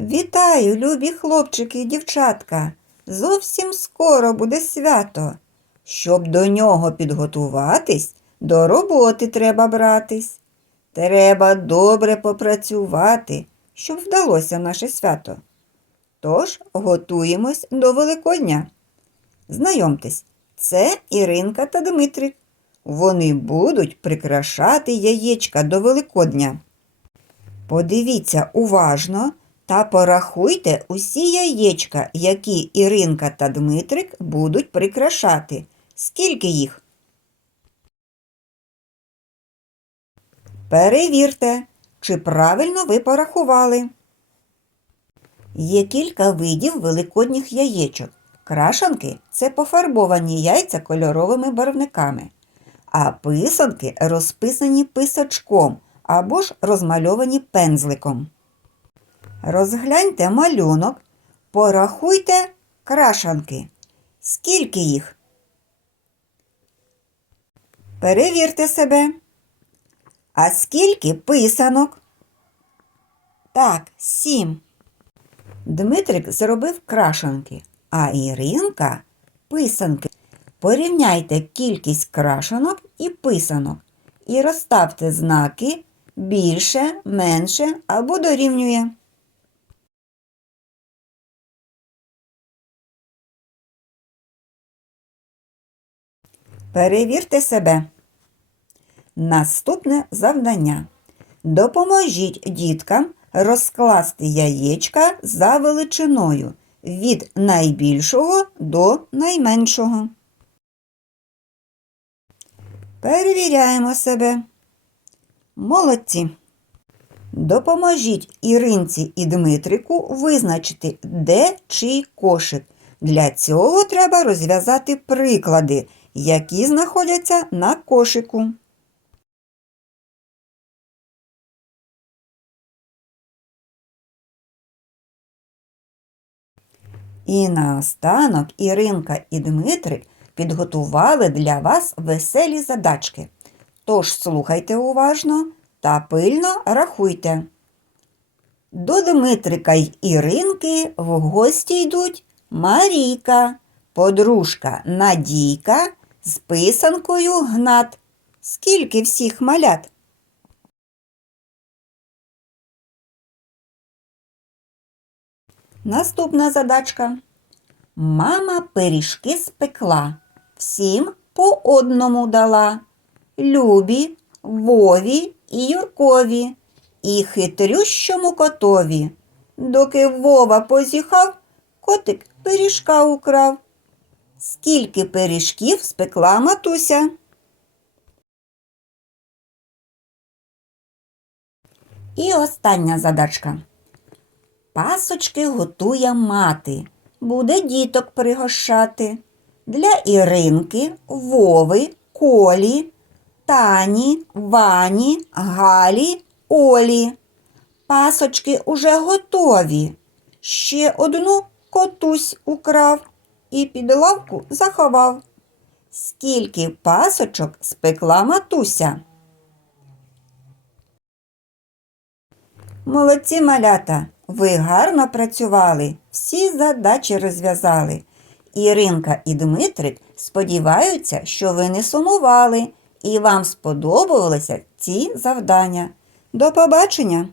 Вітаю, любі хлопчики і дівчатка. Зовсім скоро буде свято. Щоб до нього підготуватись, до роботи треба братись. Треба добре попрацювати, щоб вдалося наше свято. Тож готуємось до Великодня. Знайомтесь, це Іринка та Дмитрик. Вони будуть прикрашати яєчка до Великодня. Подивіться уважно та порахуйте усі яєчка, які Іринка та Дмитрик будуть прикрашати. Скільки їх? Перевірте, чи правильно ви порахували. Є кілька видів великодніх яєчок. Крашанки це пофарбовані яйця кольоровими барвниками, а писанки розписані писачком або ж розмальовані пензликом. Розгляньте малюнок, порахуйте крашанки. Скільки їх? Перевірте себе. А скільки писанок? Так, сім. Дмитрик зробив крашанки, а Іринка писанки. Порівняйте кількість крашанок і писанок і розставте знаки більше, менше або дорівнює. Перевірте себе. Наступне завдання. Допоможіть діткам розкласти яєчка за величиною від найбільшого до найменшого. Перевіряємо себе. Молодці. Допоможіть Іринці і Дмитрику визначити, де чий кошик. Для цього треба розв'язати приклади, які знаходяться на кошику. І наостанок Іринка і Дмитрик підготували для вас веселі задачки. Тож слухайте уважно та пильно рахуйте. До Дмитрика й Іринки в гості йдуть Марійка, подружка Надійка з писанкою Гнат. Скільки всіх малят? Наступна задачка. Мама пиріжки спекла, всім по одному дала. Любі, Вові і Юркові, і хитрющому котові. Доки Вова позіхав, котик пиріжка украв. Скільки пиріжків спекла матуся? І остання задачка. Пасочки готує мати, буде діток пригощати. Для Іринки, Вови, Колі, Тані, Вані, Галі, Олі. Пасочки уже готові. Ще одну котусь украв і під лавку заховав. Скільки пасочок спекла матуся? Молодці малята, ви гарно працювали, всі задачі розв'язали. Іринка і Дмитрик сподіваються, що ви не сумували і вам сподобалися ці завдання. До побачення!